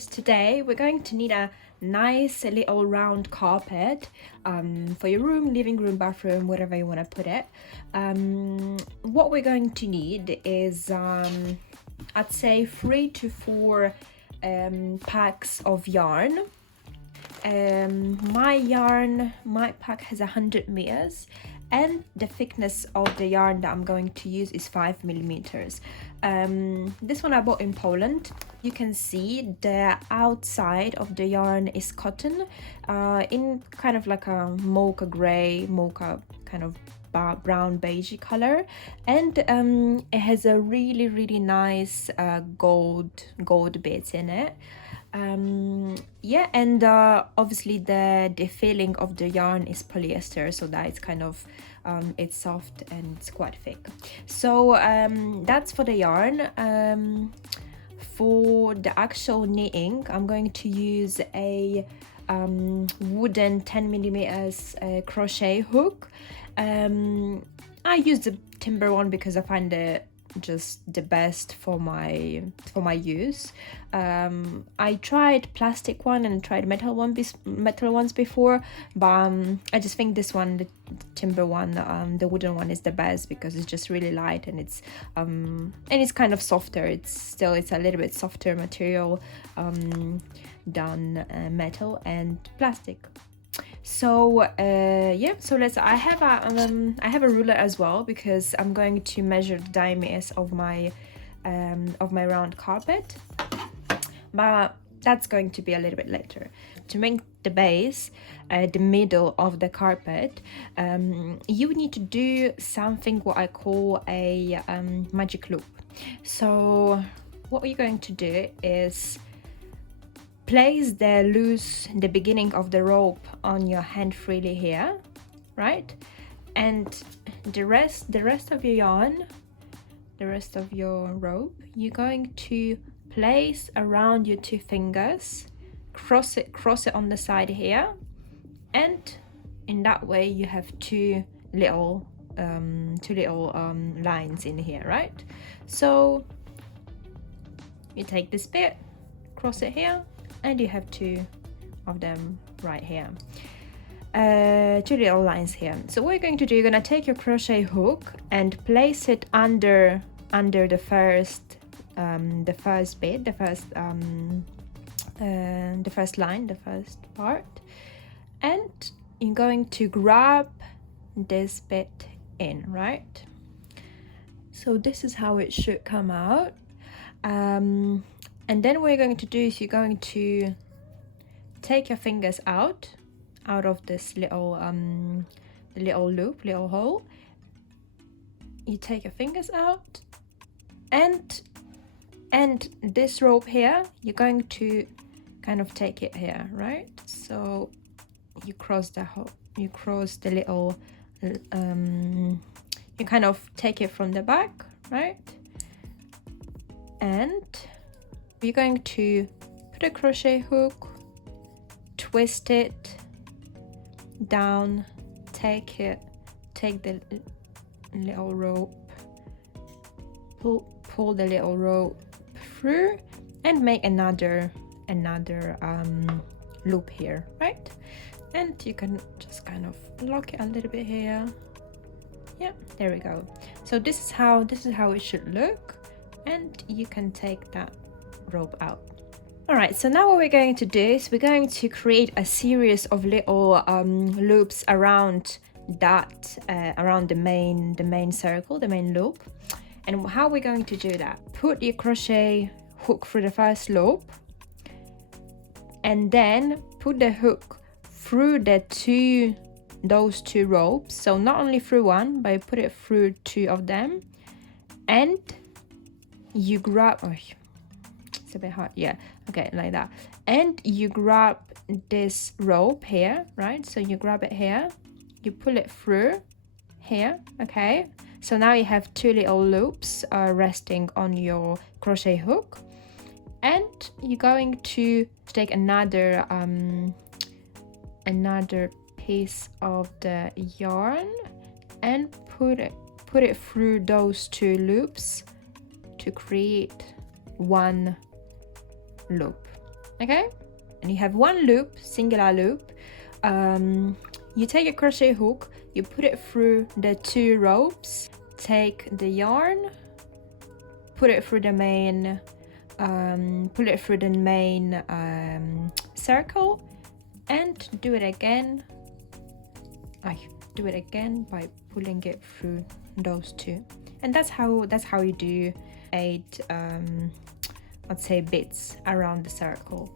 guys, today we're going to need a nice little round carpet for your room, living room, bathroom, wherever you want to put it. What we're going to need is I'd say 3 to 4 packs of yarn. My pack has 100 meters and the thickness of the yarn that I'm going to use is 5 millimeters. This one I bought in Poland. You can see the outside of the yarn is cotton in kind of like a mocha gray, mocha kind of brown beige color, and it has a really nice gold bits in it. Yeah, and obviously the filling of the yarn is polyester, so that it's kind of it's soft and it's quite thick. So that's for the yarn. For the actual knitting, I'm going to use a wooden 10 millimeters crochet hook. I use the timber one because I find it just the best for my use. I tried plastic one and tried metal ones before, but I just think this one, the timber one, the wooden one, is the best because it's just really light and it's kind of softer. It's a little bit softer material than metal and plastic. So yeah, so I have a ruler as well because I'm going to measure the diameters of my round carpet, but that's going to be a little bit later. To make the base, the middle of the carpet, you need to do something what I call a magic loop. So what we're going to do is place the beginning of the rope on your hand freely here, right? And the rest of your yarn, the rest of your rope, you're going to place around your 2 fingers, cross it on the side here, and in that way you have two little lines in here, right? So you take this bit, cross it here, and you have 2 of them right here, 2 little lines here. So what you're going to do, you're going to take your crochet hook and place it under the first bit, the first line, the first part, and you're going to grab this bit in, right? So this is how it should come out. And then what you're going to do is you're going to take your fingers out of this little little hole. You take your fingers out, and this rope here, you're going to kind of take it here, right? So you cross the little, you kind of take it from the back, right? And we're going to put a crochet hook, twist it down, take the little rope, pull the little rope through, and make another loop here, right? And you can just kind of lock it a little bit here. Yeah, there we go. So this is how it should look, and you can take that rope out. All right, so now what we're going to do is we're going to create a series of little loops around that, around the main circle, the main loop. And how we're going to do that, put your crochet hook through the first loop, and then put the hook through those 2 ropes. So not only through one, but you put it through 2 of them, and you grab, it's a bit hard, yeah, okay, like that, and you grab this rope here, right? So you grab it here, you pull it through here, okay? So now you have 2 little loops resting on your crochet hook, and you're going to take another piece of the yarn and put it through those 2 loops to create one loop. okay? And you have one loop, singular loop. You take a crochet hook, you put it through the 2 ropes, take the yarn, put it through the main circle, and do it again. Do it again by pulling it through those 2, and that's how you do 8 I'd say bits around the circle.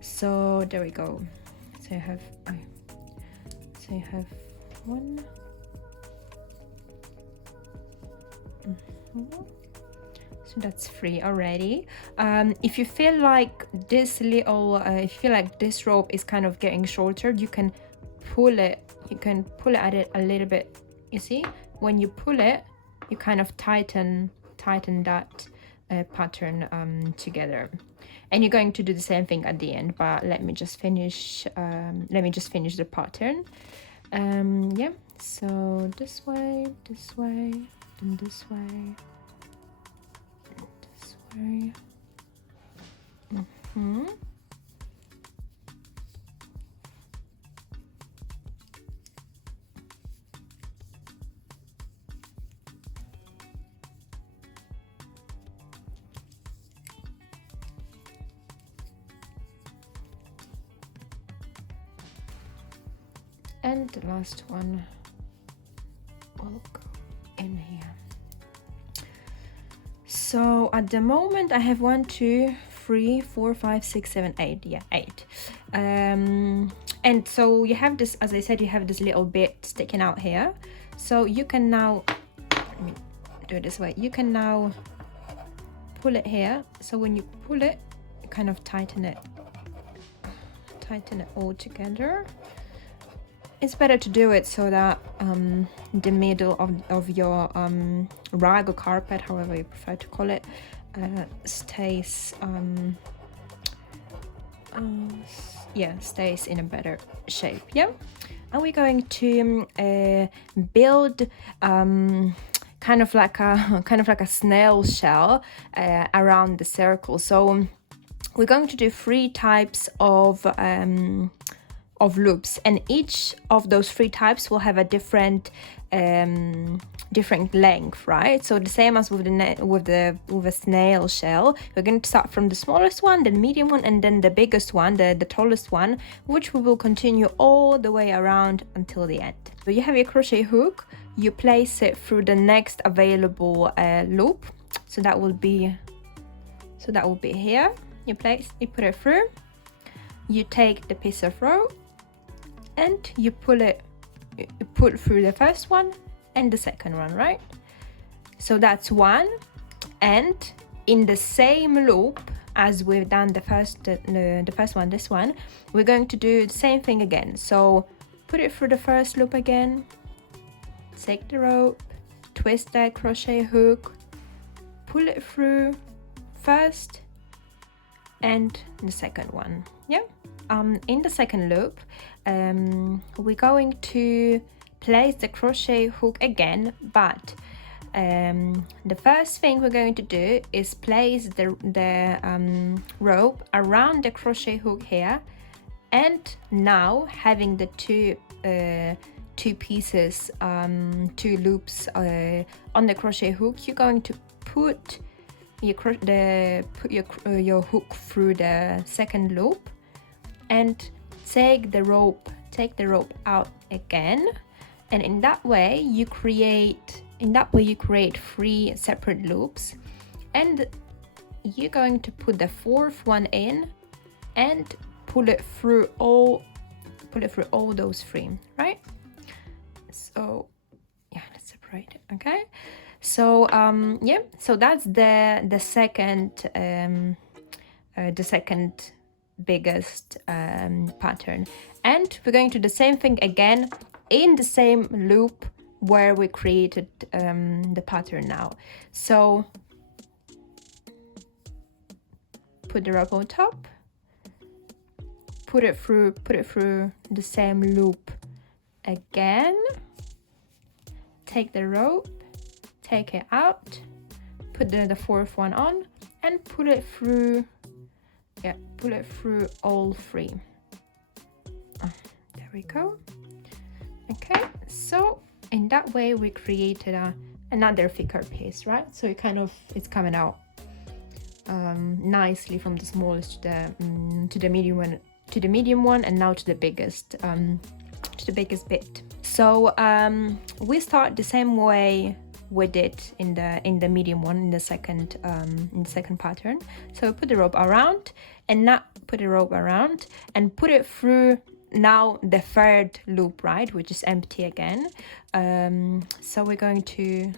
So there we go. So you have 1. So that's 3 already. If you feel like this rope is kind of getting shorter, you can pull it. You can pull it at it a little bit. You see, when you pull it, you kind of tighten that pattern together. And you're going to do the same thing at the end. But let me just finish. The pattern. Yeah. So this way, and this way. Sorry. And the last one will go in here. So at the moment I have 1, 2, 3, 4, 5, 6, 7, 8. Yeah, 8. And so you have this, as I said, you have this little bit sticking out here. So you can now, let me do it this way. You can now pull it here. So when you pull it, you kind of tighten it all together. It's better to do it so that the middle of your rag or carpet, however you prefer to call it, stays stays in a better shape. Yeah, and we're going to build kind of like a snail shell around the circle. So we're going to do 3 types of loops, and each of those 3 types will have a different length, right? So the same as with a snail shell, we're going to start from the smallest one, the medium one, and then the biggest one, the tallest one, which we will continue all the way around until the end. So you have your crochet hook, you place it through the next available loop. So that will be here. You put it through, you take the piece of rope, and you pull through the first one and the second one, right? So that's 1, and in the same loop as we've done the first one, this one, we're going to do the same thing again. So put it through the first loop again, take the rope, twist that crochet hook, pull it through first and the second one. Yeah. In the second loop, we're going to place the crochet hook again, but the first thing we're going to do is place the rope around the crochet hook here, and now having the two pieces, 2 loops on the crochet hook, you're going to put your hook through the second loop and take the rope out again, and in that way you create 3 separate loops, and you're going to put the 4th one in and pull it through all those 3, right? So yeah, let's separate it. Okay, so so that's the second biggest pattern, and we're going to do the same thing again in the same loop where we created the pattern now. So put the rope on top, put it through the same loop again, take the rope, take it out, put the 4th one on, and pull it through Yeah, pull it through all three. There we go. Okay, so in that way we created another thicker piece, right? So it's coming out nicely from the smallest to the medium one, and now to the biggest bit. So we start the same way we did in the medium one, in the second pattern. So we put the rope around, and now put the rope around and put it through now the third loop, right, which is empty again. So we're going to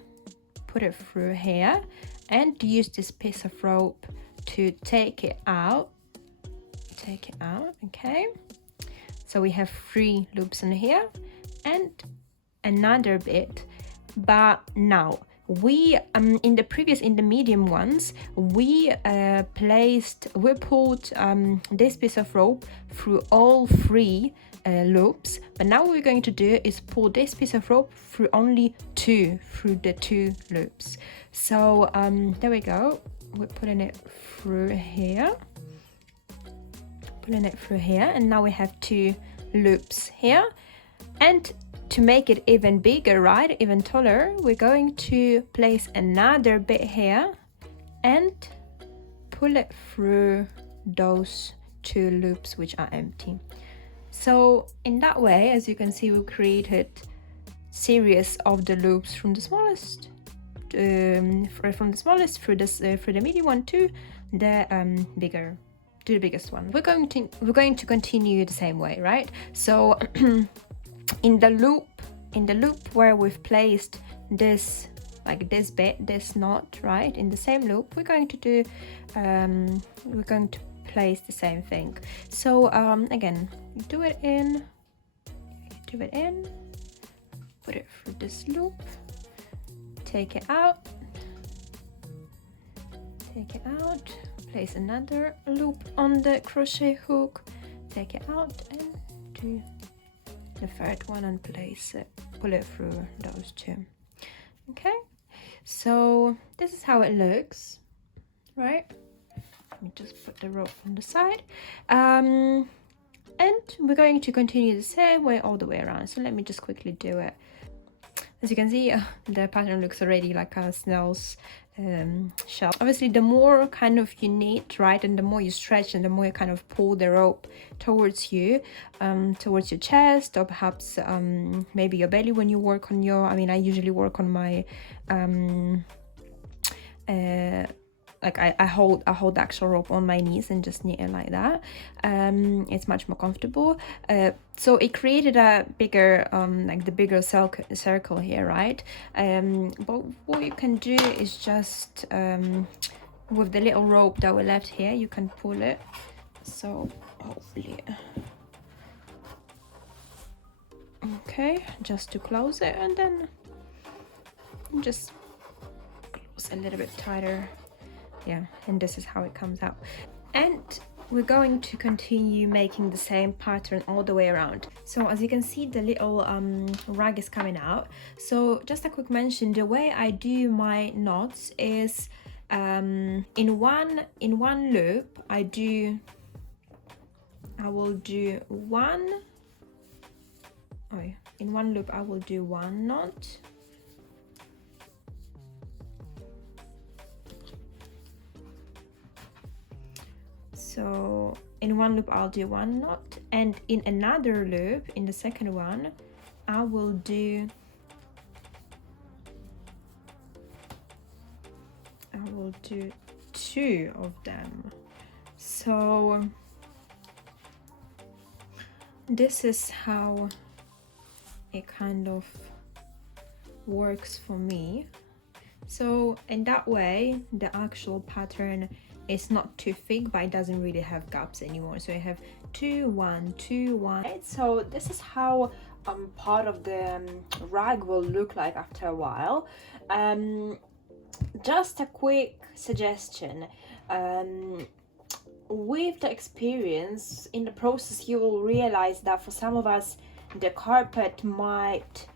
put it through here and use this piece of rope to take it out. Okay, so we have 3 loops in here and another bit. But now we in the medium ones, we pulled this piece of rope through all 3 loops, but now what we're going to do is pull this piece of rope through only 2 loops. So there we go, we're putting it through here, and now we have 2 loops here. And to make it even bigger, right, even taller, we're going to place another bit here and pull it through those 2 loops which are empty. So in that way, as you can see, we created series of the loops from the smallest through the medium one to the biggest one. We're going to continue the same way, right? So in the loop where we've placed this, like this bit, this knot, right, in the same loop, we're going to place the same thing. So again, do it in, put it through this loop, take it out, place another loop on the crochet hook, take it out, and do the third one and pull it through those 2. Okay, so this is how it looks, right? Let me just put the rope on the side, and we're going to continue the same way all the way around. So let me just quickly do it. As you can see, the pattern looks already like a snail's shell. Obviously, the more kind of you knit, right, and the more you stretch and the more you kind of pull the rope towards you, towards your chest, or perhaps maybe your belly when you work on your, I mean, I usually work on my like I hold the actual rope on my knees and just knit it like that. It's much more comfortable. So it created a bigger like the bigger circle here, right? But what you can do is just with the little rope that we left here, you can pull it. So hopefully, okay, just to close it, and then just close a little bit tighter. Yeah, and this is how it comes out. And we're going to continue making the same pattern all the way around. So as you can see, the little rag is coming out. So just a quick mention, the way I do my knots is in one loop I will do one knot. So in one loop I'll do 1 knot, and in another loop, in the second one, I will do 2 of them. So this is how it kind of works for me. So in that way, the actual pattern is not too thick, but it doesn't really have gaps anymore. So you have 2 1 2 1. Right? So this is how part of the rag will look like after a while. Just a quick suggestion, with the experience in the process, you will realize that for some of us the carpet might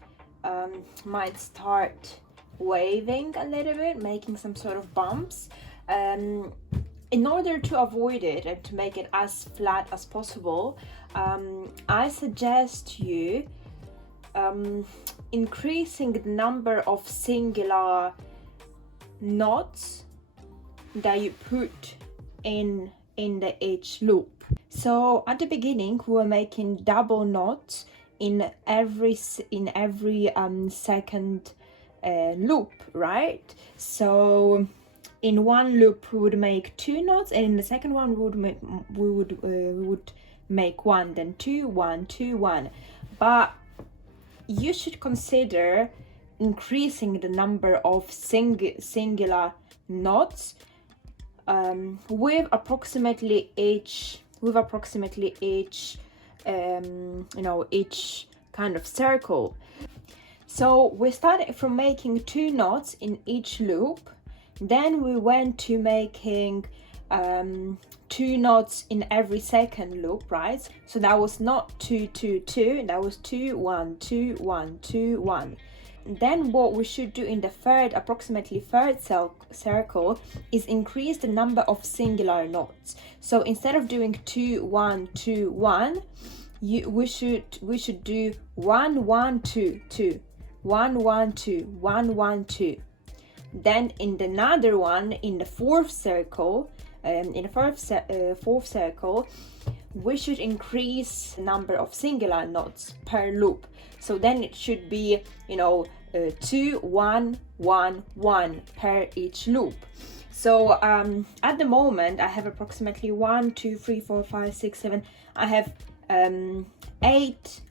start waving a little bit, making some sort of bumps. in order to avoid it and to make it as flat as possible, I suggest you increasing the number of singular knots that you put in the each loop. So at the beginning we were making double knots in every second loop, right? So in one loop we would make 2 knots, and in the second one we would make 1, then 2, 1, 2, 1. But you should consider increasing the number of singular knots with approximately each each kind of circle. So we started from making 2 knots in each loop, then we went to making 2 knots in every second loop, right? So that was not 2 2 2, that was 2 1 2 1 2 1. Then what we should do in the approximately third circle is increase the number of singular knots. So instead of doing 2 1 2 1, we should do 1 1 2 2, 1 1 2, 1 1 2. Then in another one, in the fourth circle, fourth circle, we should increase the number of singular knots per loop. So then it should be 2 1 1 1 per each loop. So at the moment I have approximately 1 2 3 4 5 6 7. I have 8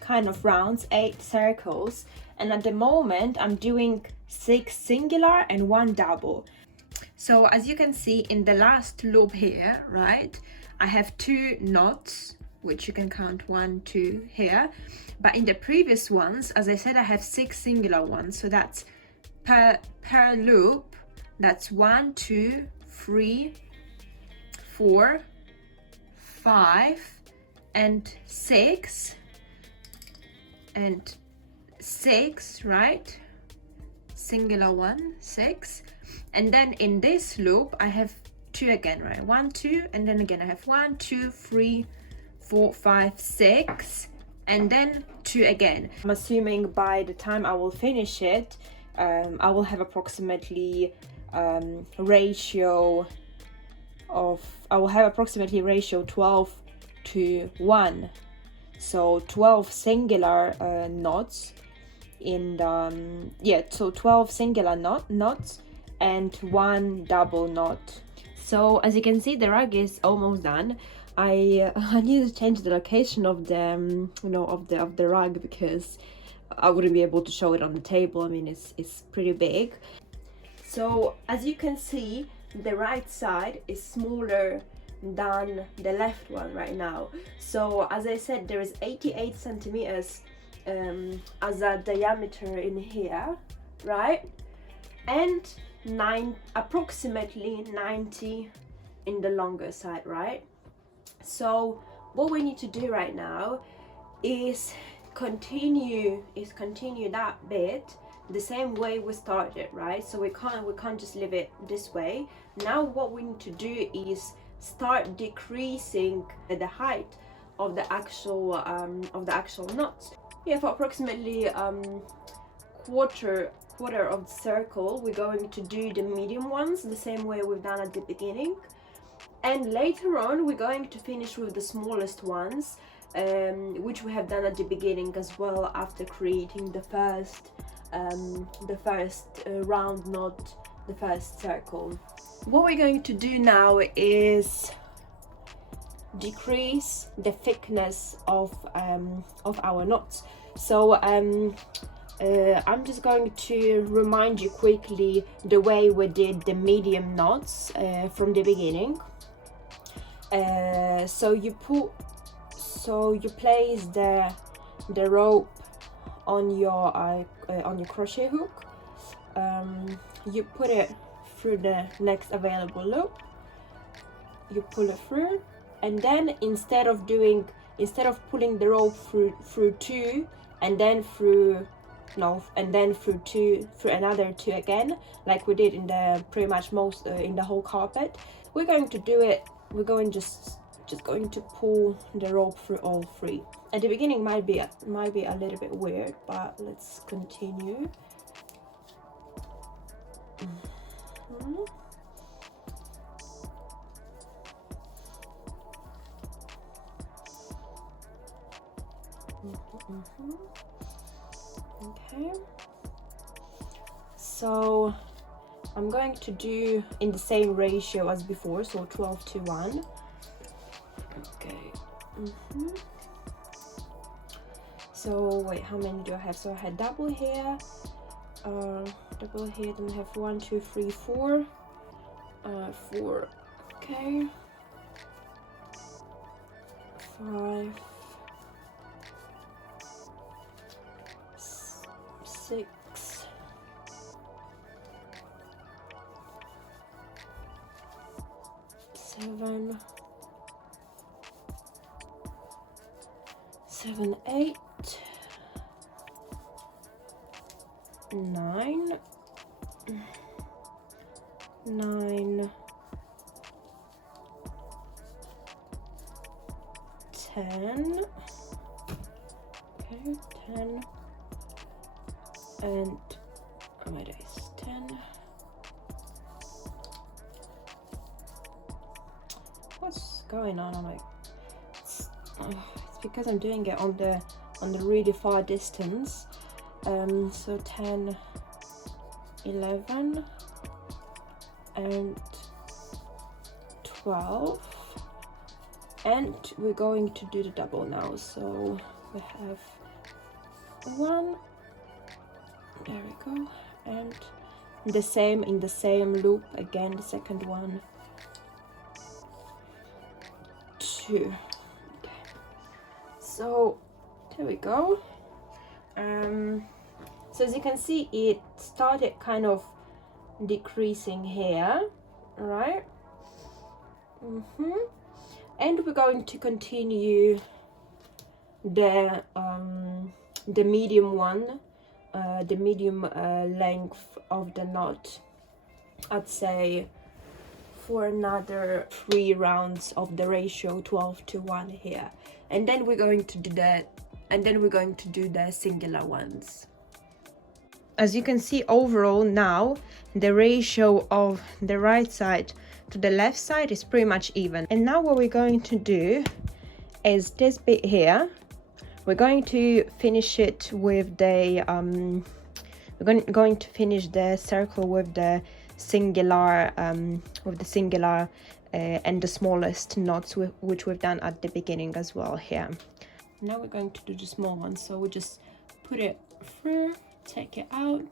kind of rounds, 8 circles, and at the moment I'm doing 6 singular and 1 double. So as you can see in the last loop here, right, I have 2 knots, which you can count 1 2 here, but in the previous ones, as I said, I have 6 singular ones. So that's per loop, that's 1 2 3 4 5 and 6 and 6, right? Singular 1, 6. And then in this loop I have 2 again, right? 1 2, and then again I have 1 2 3 4 5 6, and then 2 again. I'm assuming by the time I will finish it, I will have approximately ratio 12 to 1, so 12 singular knots in the so 12 singular knots and 1 double knot. So as you can see, the rug is almost done. I need to change the location of the of the rug, because I wouldn't be able to show it on the table. I mean, it's pretty big. So as you can see, the right side is smaller than the left one right now. So as I said, there is 88 centimeters as a diameter in here, right, and approximately 90 in the longer side, right? So what we need to do right now is continue that bit the same way we started, right? So we can't just leave it this way. Now what we need to do is start decreasing the height of the actual knots. Yeah, for approximately quarter of the circle, we're going to do the medium ones the same way we've done at the beginning, and later on we're going to finish with the smallest ones, which we have done at the beginning as well, after creating the first round knot, the first circle. What we're going to do now is decrease the thickness of our knots. So I'm just going to remind you quickly the way we did the medium knots from the beginning. So you place the rope on your crochet hook. You put it through the next available loop. You pull it through, and then instead of pulling the rope through 2 and then through no, and then through another 2 again, like we did in the pretty much most in the whole carpet. We're going to do it, we're going just going to pull the rope through all 3. At the beginning might be a little bit weird, but let's continue. Okay, so I'm going to do in the same ratio as before, so 12 to 1. Okay. So wait, how many do I have? So I had double here, then I have 1, 2, 3, 4, 4. Okay, 5, 6, 7, 8, 9, 10. Okay, 10, and oh my days, 10. What's going on? I'm like, it's because I'm doing it on the really far distance. So 10, 11, and 12, and we're going to do the double now. So we have 1, there we go, and the same in the same loop again, the second one, 2. Okay. So there we go. So as you can see, it started kind of decreasing here, right? And we're going to continue the medium one, the medium length of the knot, I'd say, for another 3 rounds of the ratio 12 to 1 here, and then we're going to do that, and then we're going to do the singular ones. As you can see, overall now the ratio of the right side to the left side is pretty much even. And now what we're going to do is this bit here, we're going to finish it with the we're going to finish the circle with the singular and the smallest knots, which we've done at the beginning as well here. Now we're going to do the small one, so we just put it through, take it out,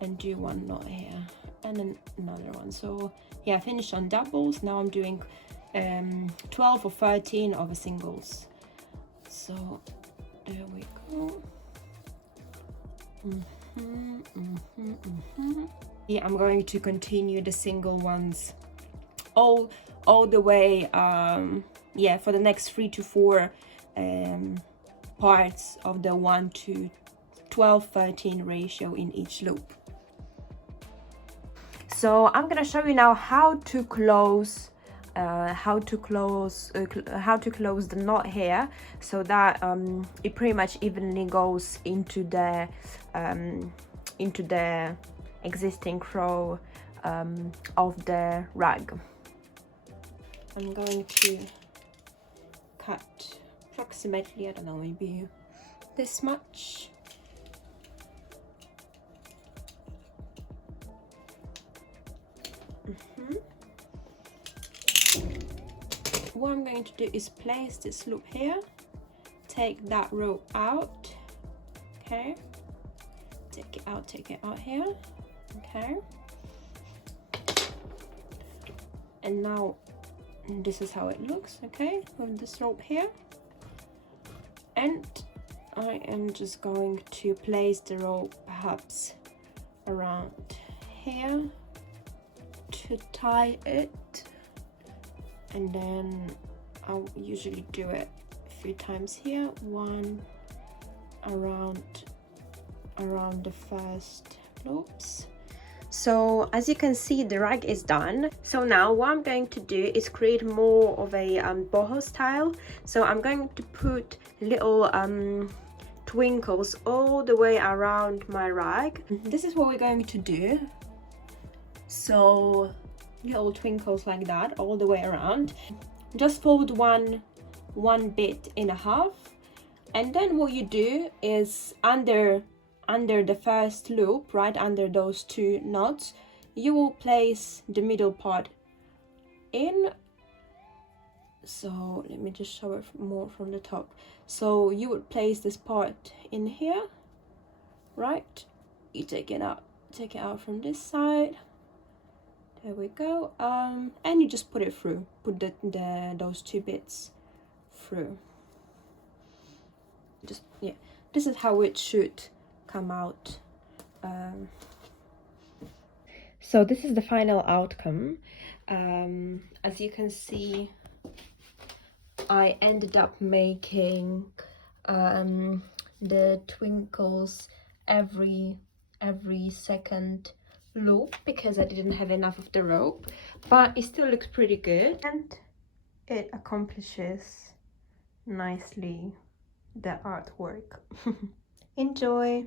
and do 1 knot here, and then another one. So yeah, finished on doubles. Now I'm doing 12 or 13 of a singles. So there we go. Yeah, I'm going to continue the single ones all the way, yeah, for the next 3 to 4 parts of the 1 to 12, 13 ratio in each loop. So I'm gonna show you now how to close the knot here, so that it pretty much evenly goes into the existing row of the rag. I'm going to cut approximately, I don't know, maybe this much. What I'm going to do is place this loop here, take that row out, okay, take it out here, okay, and now this is how it looks, okay, with this rope here. And I am just going to place the rope perhaps around here to tie it, and then I'll usually do it a few times here, 1 around around the first loops. So as you can see, the rag is done. So now what I'm going to do is create more of a boho style. So I'm going to put little twinkles all the way around my rag. This is what we're going to do. So little twinkles like that all the way around. Just fold one bit in half, and then what you do is under the first loop, right under those two knots, you will place the middle part in. So let me just show it more from the top. So you would place this part in here, right? You take it out from this side. There we go. And you just put it through. Put those two bits through. Just, yeah, this is how it should come out. So this is the final outcome. As you can see, I ended up making the twinkles every second loop because I didn't have enough of the rope, but it still looks pretty good and it accomplishes nicely the artwork. Enjoy!